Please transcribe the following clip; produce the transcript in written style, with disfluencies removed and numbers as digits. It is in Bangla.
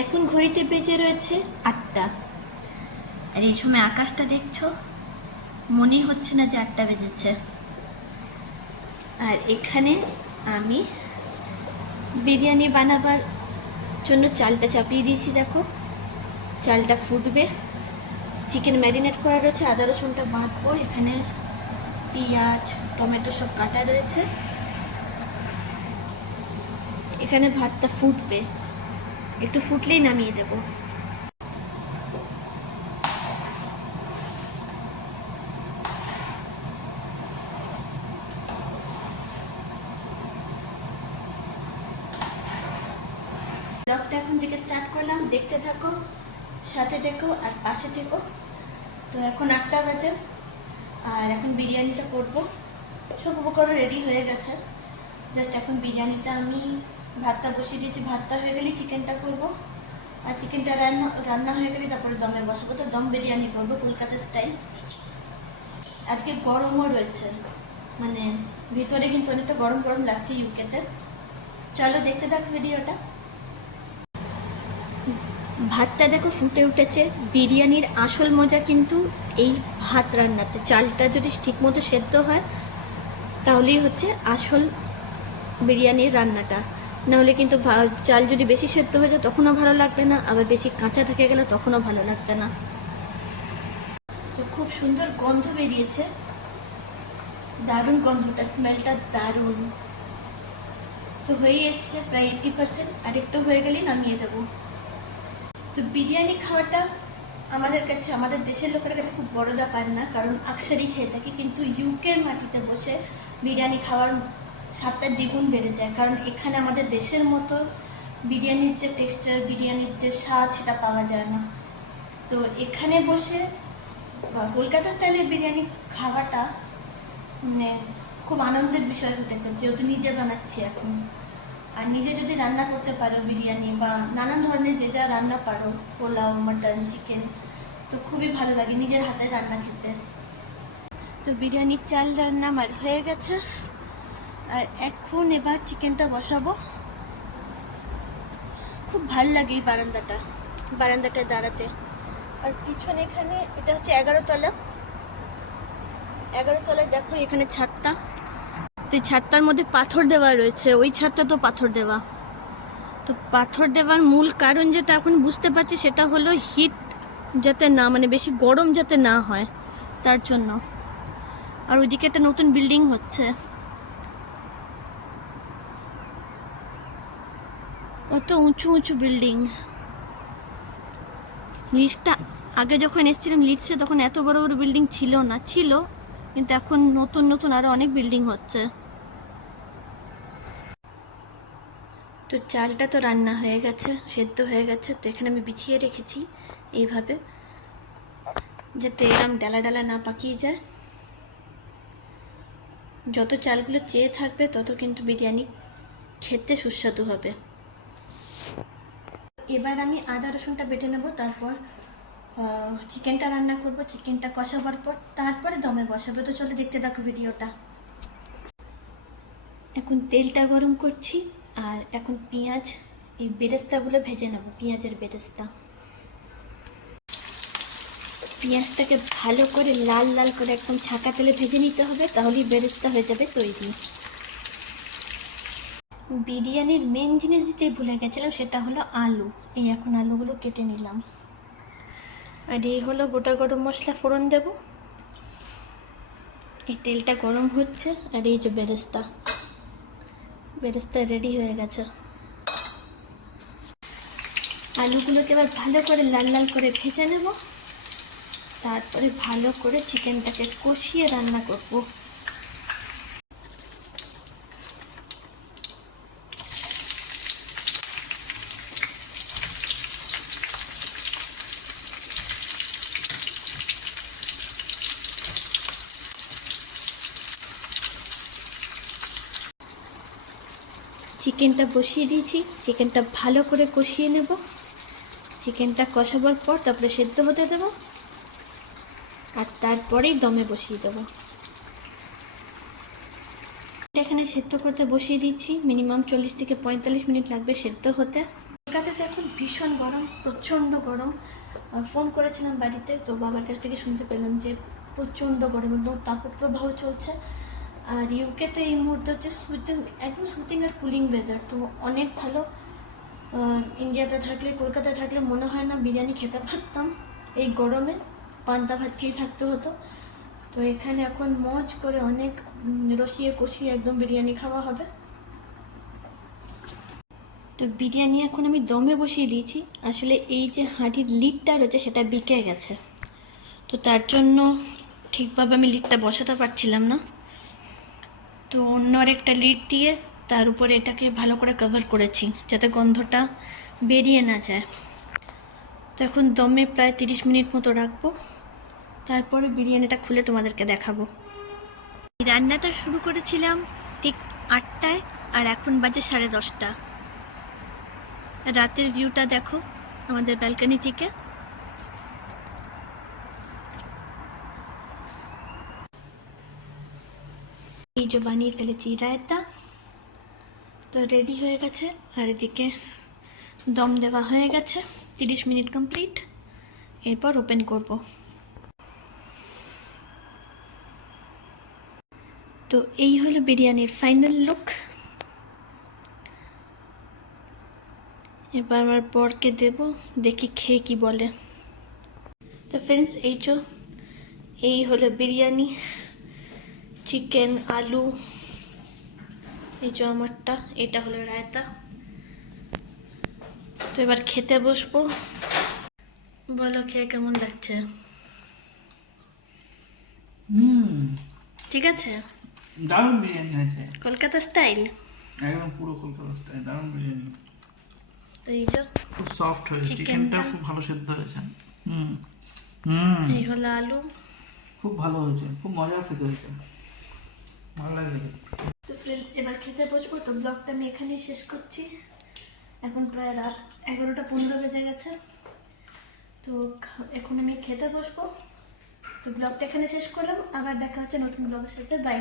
এখন ঘড়িতে বেজে রয়েছে 8টা। আর এই সময় আকাশটা দেখছো, মনেই হচ্ছে না যে 8টা বেজেছে। আর এখানে আমি বিরিয়ানি বানাবার জন্য চালটা চাপিয়ে দিয়েছি। দেখো, চালটা ফুটবে। চিকেন ম্যারিনেট করা রয়েছে, আদা রসুনটা বাটবো। এখানে পেঁয়াজ টমেটো সব কাটা রয়েছে। এখানে ভাতটা ফুটবে, একটু ফুটলেই নামিয়ে দেবো। ব্লগটা এখন থেকে স্টার্ট করলাম, দেখতে থাকো, সাথে দেখো আর পাশে থেকো। তো এখন 8টা বাজে আর এখন বিরিয়ানিটা করব। সব উপকরণ রেডি হয়ে গেছে, জাস্ট এখন বিরিয়ানিটা আমি ভাতটা বসিয়ে দিয়েছি। ভাতটা হয়ে গেলেই চিকেনটা করব, আর চিকেনটা রান্না হয়ে গেলে তারপরে দমে বসাবো। তো দম বিরিয়ানি করবো কলকাতা স্টাইল। আজকে গরমও রয়েছে, মানে ভিতরে কিন্তু অনেকটা গরম গরম লাগছে ইউকেতে। চলো দেখতে থাক ভিডিওটা। ভাতটা দেখো ফুটে উঠেছে। বিরিয়ানির আসল মজা কিন্তু এই ভাত রান্নাতে। চালটা যদি ঠিকমতো সেদ্ধ হয় তাহলেই হচ্ছে আসল বিরিয়ানির রান্নাটা। নাহলে কিন্তু চাল যদি বেশি সেদ্ধ হয়ে যায় তখনও ভালো লাগবে না, আবার বেশি কাঁচা থেকে গেলে তখনও ভালো লাগবে না। তো খুব সুন্দর গন্ধ বেরিয়েছে, দারুণ গন্ধটা, স্মেলটা দারুণ। তো হয়েই এসছে প্রায় 80%, আর একটু হয়ে গেলেই নামিয়ে দেবো। তো বিরিয়ানি খাওয়াটা আমাদের কাছে, আমাদের দেশের লোকের কাছে খুব বড় ব্যাপার না, কারণ আকসারই খেয়ে থাকি। কিন্তু ইউকের মাটিতে বসে বিরিয়ানি খাওয়ার স্বাদটা দ্বিগুণ বেড়ে যায়, কারণ এখানে আমাদের দেশের মতো বিরিয়ানির যে টেক্সচার, বিরিয়ানির যে স্বাদ, সেটা পাওয়া যায় না। তো এখানে বসে কলকাতা স্টাইলের বিরিয়ানি খাওয়াটা মানে খুব আনন্দের বিষয় উঠেছে, যেহেতু নিজে বানাচ্ছি এখন। আর নিজে যদি রান্না করতে পারো বিরিয়ানি বা নানান ধরনের যে যা রান্না পারো, পোলাও, মাটন, চিকেন, তো খুবই ভালো লাগে নিজের হাতে রান্না খেতে। তো বিরিয়ানির চাল রান্না আমার হয়ে গেছে, আর এখন এবার চিকেনটা বসাবো। খুব ভাল লাগে এই বারান্দাটায় দাঁড়াতে। আর পিছনে এখানে এটা হচ্ছে 11তলা। 11তলায় দেখো এখানে ছাদটা, তো এই ছাদটার মধ্যে পাথর দেওয়া রয়েছে। ওই ছাদটা তো পাথর দেওয়া। তো পাথর দেওয়ার মূল কারণ যেটা এখন বুঝতে পারছি সেটা হলো হিট যাতে না, মানে বেশি গরম যাতে না হয় তার জন্য। আর ওইদিকে একটা নতুন বিল্ডিং হচ্ছে, অত উঁচু উঁচু বিল্ডিং। লিডসটা আগে যখন এসেছিলাম লিডসে, তখন এত বড় বড় বিল্ডিং ছিল না, ছিল, কিন্তু এখন নতুন নতুন আরো অনেক বিল্ডিং হচ্ছে। তো চালটা তো রান্না হয়ে গেছে, সেদ্ধ হয়ে গেছে। তো এখানে আমি বিছিয়ে রেখেছি এইভাবে, যাতে এরম ডালা ডালা না পাকিয়ে যায়। যত চালগুলো চেয়ে থাকবে তত কিন্তু বিরিয়ানি খেতে সুস্বাদু হবে। এবার আমি আদা রসুনটা বেটে নেব, তারপর চিকেনটা রান্না করব। চিকেনটা কষাবার পর তারপরে দমে বসাবো। তো চলো দেখতে থাকো ভিডিওটা। এখন তেলটা গরম করছি, আর এখন পেঁয়াজ, এই বেরেস্তাগুলো ভেজে নেব, পেঁয়াজের বেরেস্তা। পেঁয়াজটাকে ভালো করে লাল লাল করে একদম ছাকা তেলে ভেজে নিতে হবে, তাহলেই বেরেস্তা হয়ে যাবে তৈরি। বিরিয়ানির মেন জিনিস দিতেই ভুলে গেছিলাম, সেটা হলো আলু। এই এখন আলুগুলো কেটে নিলাম। আর এই হলো গোটা গরম মশলা ফোড়ন দেব। এই তেলটা গরম হচ্ছে, আর এই যে বেরেস্তা, বেরেস্তা রেডি হয়ে গেছে। আলুগুলোকে এবার ভালো করে লাল লাল করে ভেজে নেব, তারপরে ভালো করে চিকেনটাকে কষিয়ে রান্না করব। চিকেনটা বসিয়ে দিয়েছি, চিকেনটা ভালো করে কষিয়ে নেব। চিকেনটা কষাবার পর তারপরে সেদ্ধ হতে দেব, আর তারপরেই দমে বসিয়ে দেব। এখানে সেদ্ধ করতে বসিয়ে দিচ্ছি, মিনিমাম 40 থেকে 45 মিনিট লাগবে সেদ্ধ হতে। কলকাতাতে এখন ভীষণ গরম, প্রচণ্ড গরম। ফোন করেছিলাম বাড়িতে, তো বাবার কাছ থেকে শুনতে পেলাম যে প্রচণ্ড গরম, একদম তাপপ্রবাহ চলছে। আর ইউকেতে এই মুহূর্তে হচ্ছে একদম সুতিং আর কুলিং ওয়েদার, তো অনেক ভালো। ইন্ডিয়াতে থাকলে, কলকাতায় থাকলে মনে হয় না বিরিয়ানি খেতে পারতাম। এই গরমে পান্তা ভাত খেয়ে থাকতে হতো। তো এখানে এখন মজ করে অনেক রসিয়ে কষিয়ে একদম বিরিয়ানি খাওয়া হবে। তো বিরিয়ানি এখন আমি দমে বসিয়ে দিয়েছি। আসলে এই যে হাঁড়ির লিডটা রয়েছে সেটা বিকে গেছে, তো তার জন্য ঠিকভাবে আমি লিডটা বসাতে পারছিলাম না। তো অন্য আরেকটা লিড দিয়ে তার উপরে এটাকে ভালো করে কভার করেছি যাতে গন্ধটা বেরিয়ে না যায়। তো এখন দমে প্রায় 30 মিনিট মতো রাখবো, তারপরে বিরিয়ানিটা খুলে তোমাদেরকে দেখাবো। রান্নাটা শুরু করেছিলাম ঠিক 8টায়, আর এখন বাজে 10:30। রাতের ভিউটা দেখো আমাদের ব্যালকনি থেকে। এই যে বানিয়ে ফেলেছি রায়তা, তো রেডি হয়ে গেছে। আর এদিকে দম দেওয়া হয়ে গেছে, 30 মিনিট কমপ্লিট। এরপর ওপেন করব। তো এই হলো বিরিয়ানির ফাইনাল লুক। এবার আমার বরকে দেব, দেখি খেয়ে কি বলে। তো ফ্রেন্ডস, এই হলো বিরিয়ানি, চিকেন, আলু, এই যে আমারটা, এটা হলো রায়তা। তো এবার খেতে বসবো। বলো খেয়ে কেমন লাগছে? ঠিক আছে, দারুণ বিরিয়ানি হয়েছে, কলকাতা স্টাইল, একদম পুরো কলকাতা স্টাইল, দারুণ বিরিয়ানি। এই যে খুব সফট হয়েছে, চিকেনটা। চিকেনটা খুব ভালো সেদ্ধ হয়েছে। হুম হুম এই হলো আলু। খুব ভালো হয়েছে, খুব মজা খেতে হয়েছে, ভালো লাগে। তো ফ্রেন্ডস, এবার খেতে বসবো। তো ব্লগটা আমি এখানেই শেষ করছি। এখন প্রায় রাত 11টা 15 বেজে গেছে। তো এখন আমি খেতে বসবো। তো ব্লগটা এখানে শেষ করলাম, আবার দেখা হচ্ছে নতুন ব্লগের সাথে। বাই।